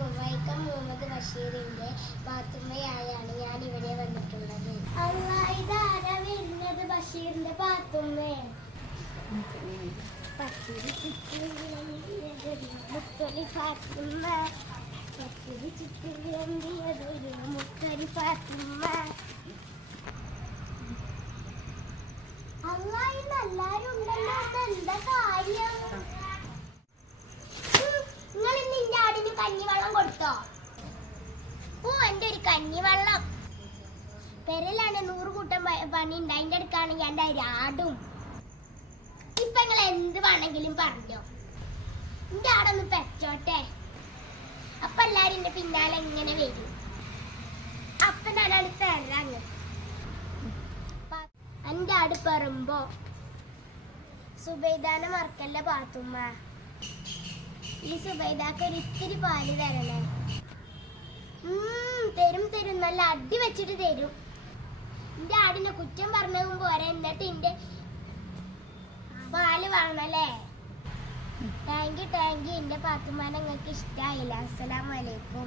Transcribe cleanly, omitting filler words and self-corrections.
അസ്സലാമലൈക്കും. വൈക്കം മുഹമ്മദ് ബഷീറിന്റെ പാത്തുമ്മയായാണ് ഞാൻ ഇവിടെ വന്നിട്ടുള്ളത്. ഇതാരാ വരുന്നത്? ബഷീറിന്റെ പാത്തുമ്മേ. മുത്തൊലി പാത്തുമ്മ, മുത്തൊലി പാത്തുമ്മ. എല്ലാരും ഉണ്ടല്ലോ, എന്താ കാര്യം? നിങ്ങൾ ഇന്ന് എന്റെ ആടിന് കഞ്ഞിവെള്ളം കൊടുത്തോ? എന്റെ ഒരു കഞ്ഞിവെള്ളം പെരലാണ് 100 കൂട്ടം പണി ഉണ്ട്. അതിന്റെ അടുക്കാണെങ്കിൽ എന്റെ ആടും. ഇപ്പൊ നിങ്ങൾ എന്ത് വേണമെങ്കിലും പറഞ്ഞോ, എന്റെ ആടൊന്ന് പെച്ചോട്ടെ. അപ്പൊ എല്ലാരും എന്റെ പിന്നാലെ ഇങ്ങനെ വരും. അപ്പൊ ഞാനാണ് തരാങ്ങ്. എന്റെ ആട് പറയുമ്പോ സുബൈദാനെ മറക്കല്ല പാത്തുമ്മ. ഈ സുബൈദാക്ക് ഒരു ഇത്തിരി പാല് തരണേ. തരും തരും, നല്ല അടി വെച്ചിട്ട് തരും. എന്റെ ആടിനെ കുറ്റം പറഞ്ഞതും പോരാ, എന്നിട്ട് എന്റെ പാല് വേണല്ലേ. Thank you. എന്റെ പാത്തുമ്മാനെ നിങ്ങൾക്ക് ഇഷ്ടായില്ല. അസ്സലാമലൈക്കും.